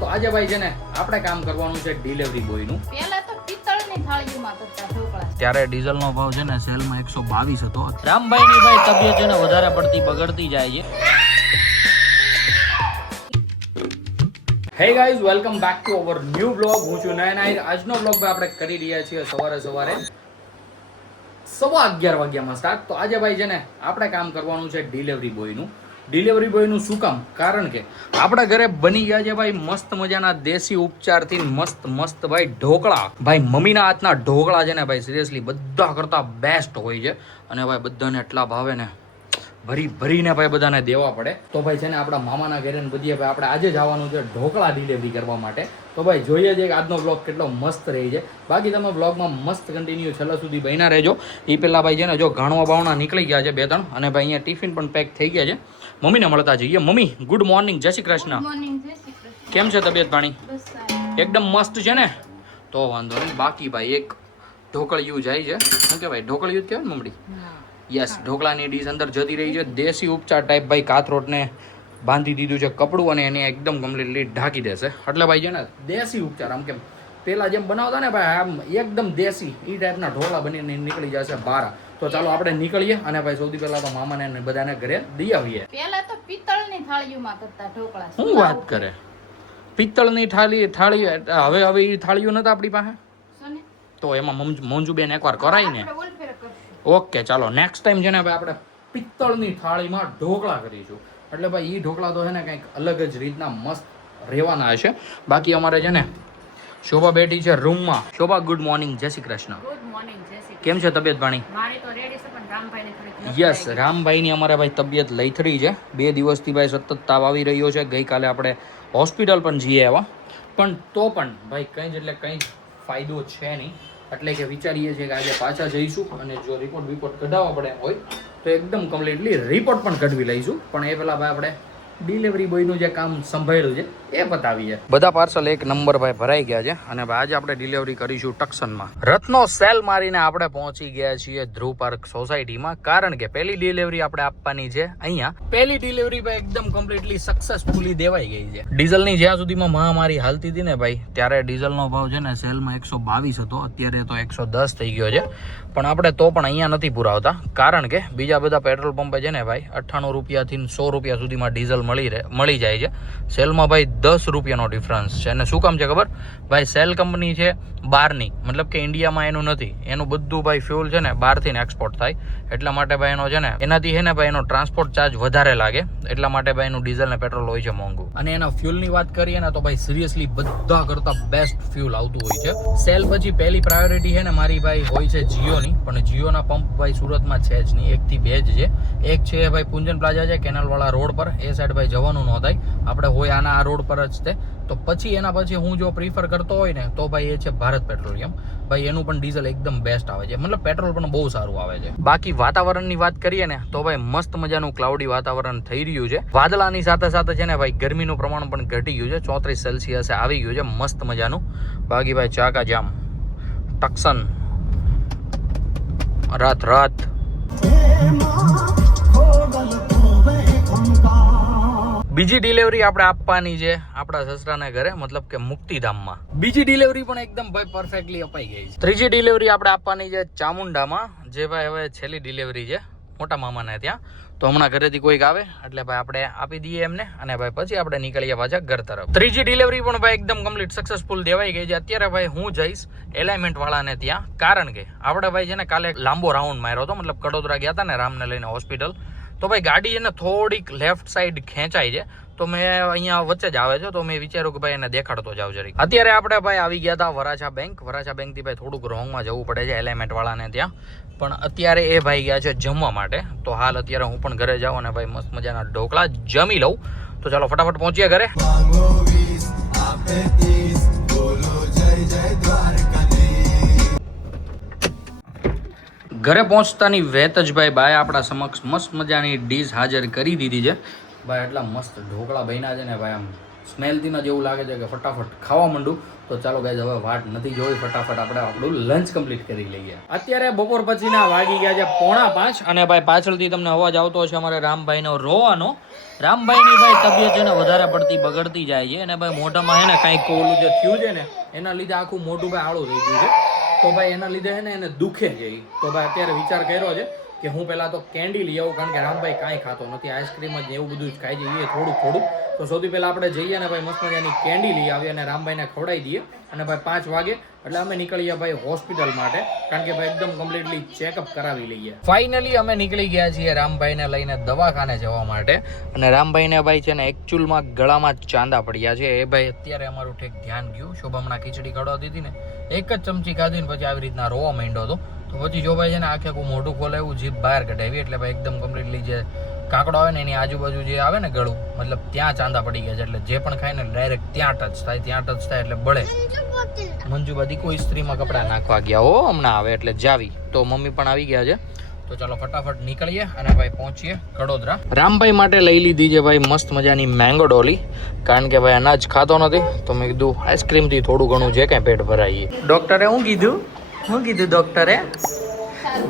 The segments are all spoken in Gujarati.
તો આજે ભાઈ છે ને આપણે કામ કરવાનું છે ડિલિવરી બોયનું. પહેલા તો પિત્તળની થાળીઓમાં કરતા ઢોકળા. ત્યારે ડીઝલનો ભાવ છે ને સેલમાં 122 હતો. રામભાઈની ભાઈ તબિયત છે ને વધારે પડતી બગડતી જાય છે. Hey guys, welcome back to our new blog. હું છું નયન આહિર. આજનો બ્લોગ આપણે કરી રહ્યા છીએ સવારે 11:15 વાગ્યામાં સ્ટાર્ટ. તો આજે ભાઈ છે ને આપણે કામ કરવાનું છે ડિલિવરી બોયનું. ડિલિવરી બોયનું શું કામ? કારણ કે આપણા ઘરે બની ગયા છે ભાઈ મસ્ત મજાના દેશી ઉપચારથી મસ્ત ભાઈ ઢોકળા. ભાઈ મમ્મીના હાથના ઢોકળા છે ને ભાઈ સિરિયસલી બધા કરતા બેસ્ટ હોય છે. અને ભાઈ બધાને એટલા ભાવે ને ભરીને ભાઈ બધાને દેવા પડે. તો ભાઈ છે ને આપણા મામાના ઘરે ને બધી ભાઈ આપણે આજે જવાનું છે ઢોકળા ડિલિવરી કરવા માટે. તો ભાઈ જોઈએ છે કે આજનો બ્લોગ કેટલો મસ્ત રહી છે. બાકી તમે બ્લોગમાં મસ્ત કન્ટિન્યુ છેલ્લા સુધી બન્યા રહેજો. એ પહેલાં ભાઈ છે ને જો ઘાણવા બાવણા નીકળી ગયા છે 2-3 અને ભાઈ અહીંયા ટિફિન પણ પેક થઈ ગયા છે. મમ્મીને મળતા જઈએ. મમ્મી ગુડ મોર્નિંગ, જય શ્રી કૃષ્ણ. કેમ છે તબિયત પાણી? એકદમ મસ્ત છે ને? તો વાંધો નહીં. બાકી ભાઈ એક ઢોકળિયું જાય છે. શું કહેવાય? ઢોકળિયું જ કહેવાય ને મમ્મી? યસ, ઢોકળાની ડીશ અંદર જતી રહી છે. દેશી ઉપચાર ટાઈપ ભાઈ કાથરોટને બાંધી દીધું છે કપડું અને એને એકદમ કમ્પ્લીટલી ઢાંકી દેશે. એટલે ભાઈ છે ને દેશી ઉપચાર આમ કેમ પેલા જેમ બનાવતા ને ભાઈ આમ એકદમ દેશી એ ટાઈપના ઢોકળા બનીને નીકળી જશે બહાર. તો ચાલો આપણે નીકળીએ અને ભાઈ સૌથી પહેલા તો મામાને બધાને ઘરે દઈ આવીએ. પહેલા તો પિત્તળની થાળીઓમાં કરતા ઢોકળા. શું વાત કરે? પિત્તળની થાળી હવે એ થાળીઓ નથી આપણી પાસે? તો એમાં મોંજુબેન એકવાર કરાય ને. ઓકે ચાલો નેક્સ્ટ ટાઈમ છે ને ભાઈ આપણે પિત્તળની થાળીમાં ઢોકળા કરીશું. એટલે ભાઈ એ ઢોકળા તો છે ને કંઈક અલગ જ રીતના મસ્ત રહેવાના હશે. બાકી અમારે છે ને શોભા બેઠી છે રૂમમાં. શોભા ગુડ મોર્નિંગ, જય શ્રી કૃષ્ણ. ગુડ મોર્નિંગ, જય શ્રી કેમ છે તબિયત પાણી? મારી તો રેડી છે પણ રામભાઈને થોડીક યસ, રામભાઈની અમારે ભાઈ તબિયત લઈથરી છે. 2 દિવસથી ભાઈ સતત તાવ આવી રહ્યો છે. ગઈકાલે આપણે હોસ્પિટલ પણ જઈએ આવ્યા પણ તો પણ ભાઈ કંઈ જ એટલે કંઈ જ ફાયદો છે નહીં. એટલે કે વિચારીએ છીએ કે આજે પાછા જઈશું અને જો રિપોર્ટ કઢાવવા પડે હોય તો એકદમ કમ્પ્લીટલી રિપોર્ટ પણ કઢવી લઈશું. પણ એ પહેલાં ભાઈ આપણે ડિલિવરી બોયનું જે કામ સંભાળ્યું છે એ બતાવીએ. બધા પાર્સલ એક નંબર ભાઈ ભરાઈ ગયા છે અને ભાઈ આજે આપણે ડિલિવરી કરીશું ટક્સનમાં. રથનો સેલ મારીને આપણે પહોંચી ગયા છીએ ધ્રુવ પાર્ક સોસાયટીમાં. કારણ કે પહેલી ડિલિવરી આપણે આપવાની છે અહીંયા. પહેલી ડિલિવરી ભાઈ એકદમ કમ્પ્લીટલી સક્સેસફુલી દેવાઈ ગઈ છે. ડીઝલની જ્યાં સુધીમાં મહામારી હાલતી હતી ને ભાઈ ત્યારે ડીઝલનો ભાવ છે ને સેલમાં 122 હતો. અત્યારે તો 110 થઈ ગયો છે. પણ આપણે તો પણ અહીંયા નથી પુરાવતા કારણ કે બીજા બધા પેટ્રોલ પંપે છે ને ભાઈ 98 રૂપિયાથી 100 રૂપિયા સુધીમાં ડીઝલ મળી જાય છે. સેલમાં ભાઈ 10 રૂપિયાનો ડિફરન્સ છે. અને શું કામ છે ખબર? ભાઈ સેલ કંપની છે બહારની, મતલબ કે ઇન્ડિયામાં એનું નથી. એનું બધું ભાઈ ફ્યુલ છે ને બહારથી ને એક્સપોર્ટ થાય. એટલા માટે ભાઈ એનો છે ને એનાથી છે ને ભાઈ એનો ટ્રાન્સપોર્ટ ચાર્જ વધારે લાગે. એટલા માટે ભાઈ એનું ડીઝલ ને પેટ્રોલ હોય છે મોંઘું. અને એના ફ્યુલની વાત કરીએ ને તો ભાઈ સિરિયસલી બધા કરતા બેસ્ટ ફ્યુલ આવતું હોય છે. સેલ પછી પહેલી પ્રાયોરિટી છે ને મારી ભાઈ હોય છે જીઓની. પણ જીઓના પંપ ભાઈ સુરતમાં છે જ નહીં. 1 થી 2 જ છે. એક છે ભાઈ પુંજન પ્લાઝા છે કેનાલવાળા રોડ પર. એ સાઈડ ભાઈ જવાનું ન થાય. આપણે હોય આના આ રોડ પર જ તે. તો પછી એના પછી હું જો પ્રિફર કરતો હોય ને તો ભાઈ એ છે ભારત પેટ્રોલિયમ. ભાઈ એનું પણ ડીઝલ એકદમ બેસ્ટ આવે છે. મતલબ પેટ્રોલ પણ બહુ સારું આવે છે. બાકી વાતાવરણની વાત કરીએ ને તો ભાઈ મસ્ત મજાનું ક્લાઉડી વાતાવરણ થઈ રહ્યું છે. વાદળાની સાથે સાથે છે ને ભાઈ ગરમીનું પ્રમાણ પણ ઘટી ગયું છે. 34 સેલ્સિયસે આવી ગયું છે મસ્ત મજાનું. બાકી ભાઈ ચાકા જામ ટક્સન રાત બીજી ડિલિવરી આપણે આપવાની છે આપણા સસરાને ઘરે, મતલબ કે મુક્તિધામમાં. બીજી ડિલિવરી પણ એકદમ ભાઈ પરફેક્ટલી અપાઈ ગઈ છે. ત્રીજી ડિલિવરી આપણે આપવાની છે ચામુંડામાં, જે ભાઈ હવે છેલ્લી ડિલિવરી છે મોટા મામાને ત્યાં. તો હમણાં ઘરેથી કોઈક આવે એટલે ભાઈ આપણે આપી દઈએ એમને અને ભાઈ પછી આપણે નીકળીએ પાછા ઘર તરફ. ત્રીજી ડિલિવરી પણ ભાઈ એકદમ કમ્પ્લીટ સક્સેસફુલ દેવાઈ ગઈ છે. અત્યારે ભાઈ હું જઈશ એલાઇનમેન્ટ વાળાને ત્યાં. કારણ કે આપણે ભાઈ છે ને કાલે લાંબો રાઉન્ડ માર્યો હતો, મતલબ કડોદરા ગયા હતા ને રામને લઈને હોસ્પિટલ. તો ભાઈ ગાડી એને થોડીક લેફ્ટ સાઈડ ખેંચાઈ છે. તો મેં અહીંયા વચ્ચે જ આવે છે તો મેં વિચાર્યું કે ભાઈ એને દેખાડતો જાવ જરી. અત્યારે આપણે ભાઈ આવી ગયા હતા વરાછા બેંકથી ભાઈ થોડુંક રોંગમાં જવું પડે છે એલાઇનમેન્ટ વાળાને ત્યાં. પણ અત્યારે એ ભાઈ ગયા છે જમવા માટે. તો હાલ અત્યારે હું પણ ઘરે જાઉં અને ભાઈ મસ્ત મજાના ઢોકળા જમી લઉં. તો ચાલો ફટાફટ પહોંચીએ ઘરે. ઘરે પહોંચતાની વેત જ ભાઈ બાય આપણા સમક્ષ મસ્ત મજાની ડીશ હાજર કરી દીધી છે. ભાઈ એટલા મસ્ત ઢોકળા બન્યા છે ને ભાઈ આમ સ્મેલથી જ એવું લાગે છે કે ફટાફટ ખાવા માંડું. તો ચાલો ગાઈઝ હવે વાટ નથી જોઈ, ફટાફટ આપણે આપણું લંચ કમ્પ્લીટ કરી લઈએ. અત્યારે બપોર પછીના વાગી ગયા છે 4:45 અને ભાઈ પાછળથી તમને અવાજ આવતો હશે અમારે રામભાઈનો રોવાનો. રામભાઈની ભાઈ તબિયત છે ને વધારે પડતી બગડતી જાય છે અને ભાઈ મોઢામાં હે ને કાંઈક ઓલું જે થયું છે ને એના લીધે આખું મોઢું ભાઈ આળું થઈ ગયું છે. તો ભાઈ એના લીધે છે ને એને દુખે છે. તો ભાઈ અત્યારે વિચાર કર્યો છે કે હું પહેલાં તો કેન્ડી લઈ આવું, કારણ કે રામભાઈ કાંઈ ખાતો નથી, આઈસ્ક્રીમ જ એવું બધું જ ખાઈ જઈએ થોડું. તો સૌથી પહેલાં આપણે જઈએ અને ભાઈ મસ્ત મજાની કેન્ડી લઈ આવીએ અને રામભાઈને ખવડાવી દઈએ. અને ભાઈ 5 વાગે એટલે અમે નીકળીએ ભાઈ હોસ્પિટલ માટે, કારણ કે ભાઈ એકદમ કમ્પ્લીટલી ચેકઅપ કરાવી લઈએ. ફાઇનલી અમે નીકળી ગયા છીએ રામભાઈને લઈને દવાખાને જવા માટે. અને રામભાઈને ભાઈ છે ને એકચ્યુઅલમાં ગળામાં ચાંદા પડ્યા છે. એ ભાઈ અત્યારે અમારું ઠેક ધ્યાન ગયું. શોભા હમણાં ખીચડી ખવડાવતી હતી ને, એક જ ચમચી ખાધી ને પછી આવી રીતના રોવા માંડ્યો હતો. તો પછી જો ભાઈ છે ને આખે આખું મોઢું ખોલાવ્યું, જીભ બહાર કઢાવી, એટલે ભાઈ એકદમ કમ્પ્લીટલી જે કાકડો આવે ને એની આજુબાજુ જે આવે ને ગળું, મતલબ ત્યાં ચાંદા પડી ગયા છે. એટલે જે પણ ખાય ને ડાયરેક્ટ ત્યાં ટચ થાય એટલે બળે. મંજુ બધી કોઈ સ્ત્રીમાં કપડાં નાખવા ગયા હો, હમણાં આવે એટલે જાવી. તો મમ્મી પણ આવી ગયા છે. તો ચાલો ફટાફટ નીકળીએ અને ભાઈ પહોંચીએ વડોદરા. રામભાઈ માટે લઈ લીધી છે ભાઈ મસ્ત મજાની મેંગો ડોલી, કારણ કે ભાઈ અનાજ ખાતો નથી. તો મેં કીધું આઈસ્ક્રીમથી થોડું ઘણું જે કાંઈ પેટ ભરાઈએ. ડૉક્ટરે શું કીધું ડૉક્ટરે?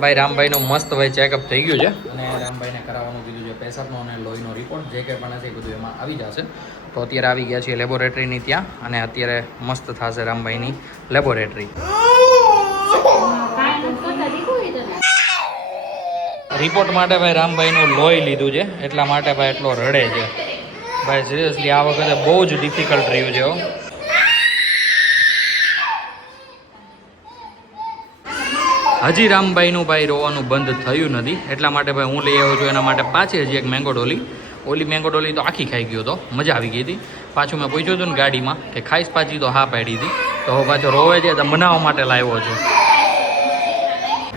ભાઈ રામભાઈનું મસ્ત ભાઈ ચેકઅપ થઈ ગયું છે અને રામભાઈને કરાવવાનું કીધું છે પેશાબનો અને લોહીનો રિપોર્ટ જે કંઈ પણ હશે બધું એમાં આવી જશે. તો અત્યારે આવી ગયા છીએ લેબોરેટરીની ત્યાં અને અત્યારે મસ્ત થશે રામભાઈની લેબોરેટરી. રિપોર્ટ માટે ભાઈ રામભાઈનું લોહી લીધું છે, એટલા માટે ભાઈ એટલો રડે છે. ભાઈ સિરિયસલી આ વખતે બહુ જ ડિફિકલ્ટ રહ્યું છે. હજી રામભાઈનું ભાઈ રોવાનું બંધ થયું નથી, એટલા માટે ભાઈ હું લઈ આવ્યો છું એના માટે પાછી હજી એક મેંગો ડોલી. ઓલી મેંગો ડોલી તો આખી ખાઈ ગયો હતો, મજા આવી ગઈ હતી. પાછું મેં પૂછ્યું હતું ને ગાડીમાં કે ખાઈશ પાછી, તો હા પાડી હતી. તો હવે પાછો રોવે છે તો બનાવવા માટે લાવ્યો છું.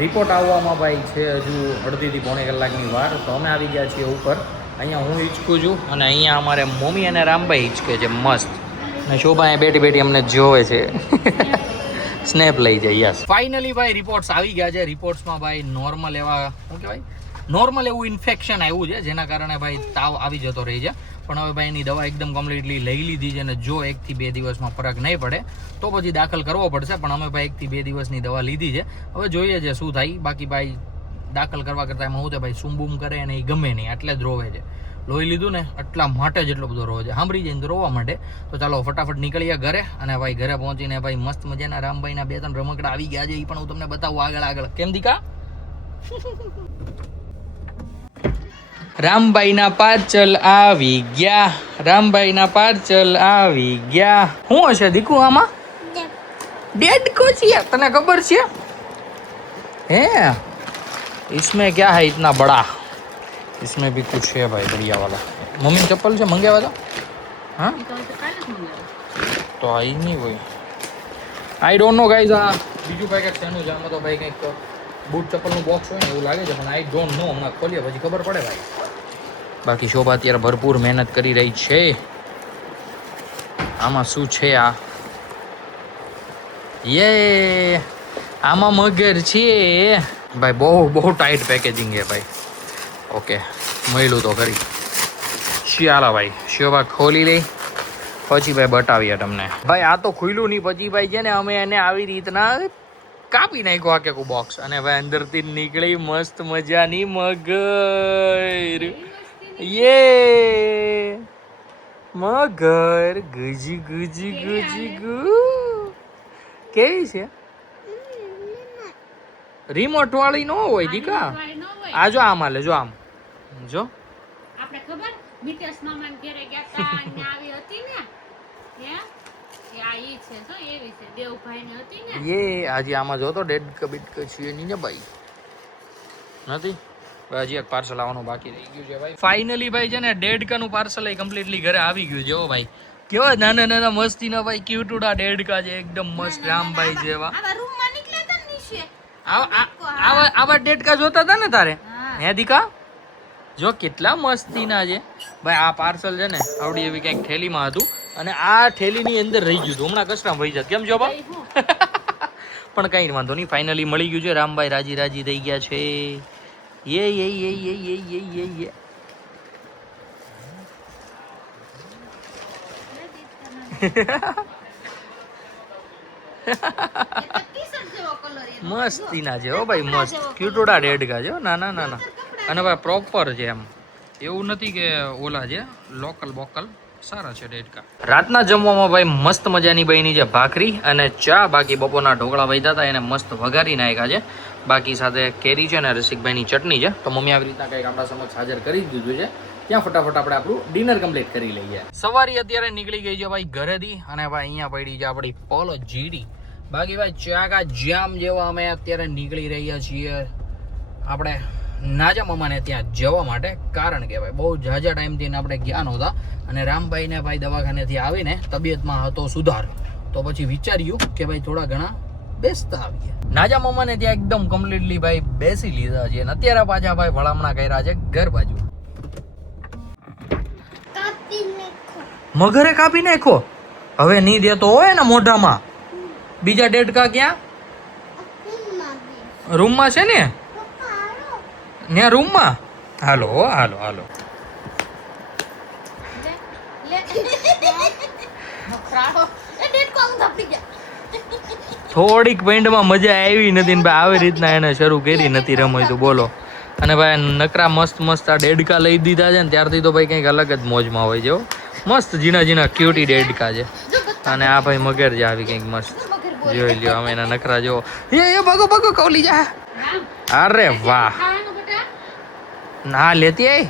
રિપોર્ટ આવવામાં ભાઈ છે હજુ અડધીથી પોણી કલાકની વાર. તો અમે આવી ગયા છીએ ઉપર. અહીંયા હું હિંચકું છું અને અહીંયા અમારે મમ્મી અને રામભાઈ હિંચકે છે મસ્ત. અને શોભા અહીંયા બેઠી બેઠી અમને જોવે છે. સ્નેપ લઈ જાય. યસ, ફાઇનલી ભાઈ રિપોર્ટ્સ આવી ગયા છે. રિપોર્ટ્સમાં ભાઈ નોર્મલ એવા શું કહેવાય, નોર્મલ એવું ઇન્ફેક્શન આવ્યું છે, જેના કારણે ભાઈ તાવ આવી જતો રહી છે. પણ હવે ભાઈ એની દવા એકદમ કમ્પ્લીટલી લઈ લીધી છે અને જો 1 થી 2 દિવસમાં ફરક નહીં પડે તો પછી દાખલ કરવો પડશે. પણ અમે ભાઈ 1 થી 2 દિવસની દવા લીધી છે, હવે જોઈએ છે શું થાય. બાકી ભાઈ દાખલ કરવા કરતાં એમાં હું તો ભાઈ સુંબુમ કરે અને એ ગમે નહીં, એટલે જ રોવે છે. લોહી લીધું ને એટલા માટે જ એટલો બધો રોવે છે. સાંભળી જાય ને તો રોવા માટે. તો ચાલો ફટાફટ નીકળીએ ઘરે. અને ભાઈ ઘરે પહોંચીને ભાઈ મસ્ત મજાના રામભાઈના 2-3 રમકડા આવી ગયા છે, એ પણ હું તમને બતાવું આગળ. કેમ દીકા? રામભાઈના પાર્સલ આવી ગયા. રામભાઈના પાર્સલ આવી ગયા. શું હશે દીકુ આમાં? ડેડકો છે. તને ખબર છે? હે, इसमें क्या है इतना बड़ा? इसमें भी कुछ है भाई बढ़िया वाला. मम्मी चप्पल से मंगावा था? हाँ तो आई नहीं हुई. I don't know guys. આ બીજું પેકેટ છે એનું, જેમાં તો ભાઈ કંઈક બૂટ ચપ્પલનું બોક્સ હોય ને એવું લાગે છે, પણ આઈ ડોન્ટ નો. હમણાં ખોલીએ પછી ખબર પડે ભાઈ. બાકી શોભા અત્યારે ભરપૂર મહેનત કરી રહી છે. આમાં શું છે? આ યે આમાં મગર છે ભાઈ. બહુ ટાઈટ પેકેજિંગ છે ભાઈ. ઓકે, મળ્યું તો ખરી. ચાલો ભાઈ શોભા ખોલી લઈ પછી ભાઈ બતાવીએ તમને. ભાઈ આ તો ખુલ્લું નહીં, પછી ભાઈ છે ને અમે એને આવી રીતના કાપી નાખ્યો આખું બોક્સ. અને ભાઈ અંદરથી નીકળી મસ્ત મજાની મગર. યે મગર ગુજી ગુજી ગુજી ગુ. કેવી છે? રિમોટ વાળી નો હોય દીકા. આ જો આમ હાલે, જો આમ જો. આપણે ખબર મિતેશ મામાને ઘરે ગયા તા અને આવી હતી ને, હે એ આ ઈ છે તો એવી છે દેવભાઈ ને હતી ને. યે આજે આમાં જો તો ડેડ કબીટ કચ્યું ની ને ભાઈ નથી. હજી એક પાર્સલ આવવાનું બાકી રહી ગયું છે ભાઈ. ફાઇનલી ભાઈ છે ને ડેડકા નું પાર્સલ એ કમ્પ્લીટલી ઘરે આવી ગયું છે. ઓ ભાઈ કેવા નાના નાના મસ્તીના ભાઈ ક્યુટુડા ડેડકા છે, એકદમ મસ્ત રામભાઈ જેવા. આવા રૂમ માં નીકળ્યા તા નીચે. આવા ડેડકા જોતા હતા ને તારે? હે દીકા જો કેટલા મસ્તીના છે ભાઈ. આ પાર્સલ છે ને આવડી એવી કંઈક થેલીમાં હતું અને આ થેલીની અંદર રહી ગયું હતું. હમણાં કચરામાં ભરી જત. કેમ જો બા? પણ કઈ વાંધો નહીં, ફાઇનલી મળી ગયું છે. રામભાઈ રાજી રાજી થઈ ગયા છે. યે ટી-શર્ટ જેવો કલર એનો. મસ્તી ના છે હો ભાઈ, મસ્ત ક્યુટોડા ડેડકા છે હો. ના ના ના ના, અને ભાઈ પ્રોપર છે એમ, એવું નથી કે ઓલા છે લોકલ બોકલ, સારા છે ડેડકા. રાતના જમવામાં ભાઈ મસ્ત મજાની બની છે ભાખરી અને ચા. બાકી બપોરના ઢોકળા વધ્યા હતા એને મસ્ત વઘારી નાખ્યા છે. બાકી સાથે કેરી છે ને રસિકભાઈની ચટણી છે. તો મમ્મી આવી રીતના કંઈક આપણા સમક્ષ હાજર કરી દીધું છે. ત્યાં ફટાફટ આપણે આપણું ડિનર કમ્પ્લીટ કરી લઈએ. સવારી અત્યારે નીકળી ગઈ છે ભાઈ ઘરેથી, અને ભાઈ અહીંયા પડી છે આપણી પોલો જીડી. બાકી ભાઈ ચાકા જામ જેવા અમે અત્યારે નીકળી રહ્યા છીએ આપણે નાજા મામાને ત્યાં જવા માટે. કારણ કે ભાઈ બહુ ઝાઝા ટાઈમથી આપણે ગયા નહોતા, અને રામભાઈને ભાઈ દવાખાનેથી આવીને તબિયતમાં હતો સુધાર, તો પછી વિચાર્યું કે ભાઈ થોડા ઘણા બેસતા આવીએ. નાજા મામાને ત્યાં એકદમ કમ્પ્લીટલી ભાઈ બેસી લીધા છે, અને અત્યારે પાછા ભાઈ વળામણા કર્યા છે ઘર બાજુ. મગરે કાપી નાખો, હવે નહીં દેતો હોય ને મોઢામાં. બીજા ડેડકા ક્યાં? રૂમમાં છે ને, ત્યાં રૂમમાં. હાલો હાલો હાલો. થોડીક પેન્ટમાં મજા આવી નથી ને ભાઈ, આવી રીતના એને શરૂ કરી નથી રમઈ તો બોલો. અને ભાઈ નકરા મસ્ત મસ્ત આ ડેડકા લઈ દીધા છે ને ત્યારથી તો ભાઈ કંઈક અલગ જ મોજમાં હોય છે. મસ્ત ઝીણા ઝીણા ક્યુટી ડેડકા છે. અને આ ભાઈ મગર જે આવી કંઈક મસ્ત જોઈ લ્યો, અમે એના નખરા જો. એ બગો બગો કૌલી જા. અરે વાહ, ના લેતી આય.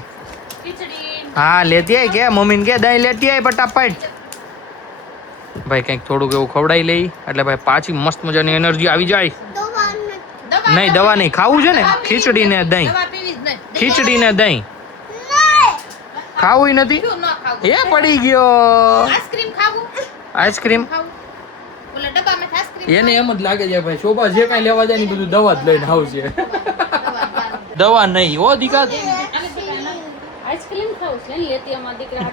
હા લેતી આય કે મમ્મીને કે દહીં લેતી આય ફટાફટ. ભાઈ કંઈક થોડુંક એવું ખવડાવી લઈ એટલે ભાઈ પાછી મસ્ત મજાની એનર્જી આવી જાય. નહીં દવા નહીં, ખાવું છે ને ખીચડી ને દહીં. ખીચડી ને દહીં ખાવું નથી. એ પડી ગયો આઈસ્ક્રીમ. એને એમ જ લાગે છે ભાઈ શોભા જે કાંઈ લેવા જાય ને બધું દવા જ લઈને આવશે. દવા નહીં હો દીકા. આઈસ્ક્રીમ ખાવ છે ને લેતી અમાર દીકરા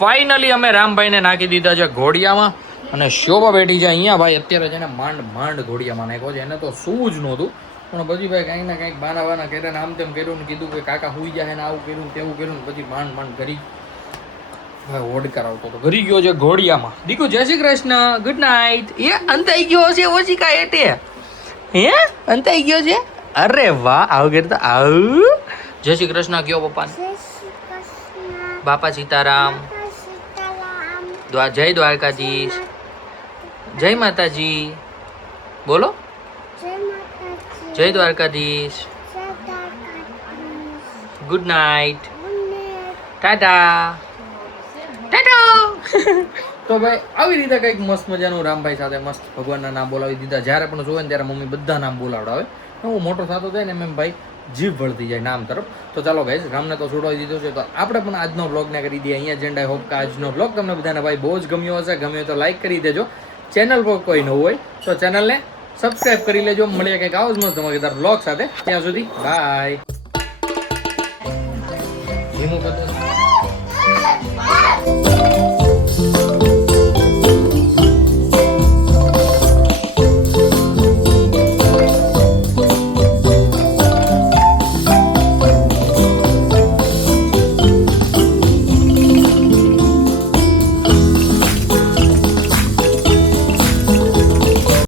ફાઇનલી અમે રામભાઈને નાખી દીધા છે ઘોડિયામાં, અને શોભા બેઠી છે અહીંયા. ભાઈ અત્યારે છે ને માંડ માંડ ઘોડિયામાં નાખ્યો છે. એને તો સૂવું જ નહોતું, પણ પછી ભાઈ કંઈક ને કંઈક બાના બાના કર્યા ને આમ તેમ કર્યું ને કીધું કે કાકા હુઈ જાય ને આવું કર્યું તેવું કર્યું ને પછી માંડ માંડ કરી ભાઈ ઓડ કરાવતો તો ઘરી ગયો છે ઘોડિયામાં. દીકુ જય શ્રી કૃષ્ણ, ગુડ નાઇટ. એ અંતાઈ ગયો છે ઓછી કા એટે. હે અંતાઈ ગયો છે. અરે વાહ, આવ કરતા આવ. જય શ્રી કૃષ્ણ કયો પપ્પાને. બાપા સીતારામ. જય દ્વારકાધીશ. જય માતાજી. બોલો જય Dwarkadhish. Good night. Ta-ta ta-ta. તો ભાઈ આવી રીતે કંઈક મસ્ત મજાનું રામભાઈ સાથે મસ્ત ભગવાનના નામ બોલાવી દીધા. જ્યારે પણ જોવે ને ત્યારે મમ્મી બધા નામ બોલાવડાવે. હું મોટો થતો જાય ને એમ ભાઈ જીભ વળતી જાય નામ તરફ. તો ચાલો ગાઈઝ, રામને તો છોડવાઈ દીધો છે, તો આપણે પણ આજનો બ્લોગને કરી દઈએ અહીંયા જ એન્ડ. આઈ હોપ કે આજનો બ્લોગ તમને બધાને ભાઈ બહુ જ ગમ્યો હશે. ગમ્યો તો લાઈક કરી દેજો. ચેનલ પર કોઈ નવું હોય તો ચેનલને સબસ્ક્રાઇબ કરી લેજો. મળીએ કંઈક આવો જ મસ્ત ધમાકેદાર બ્લોગ સાથે. ત્યાં સુધી બાય. ધીમું કરતો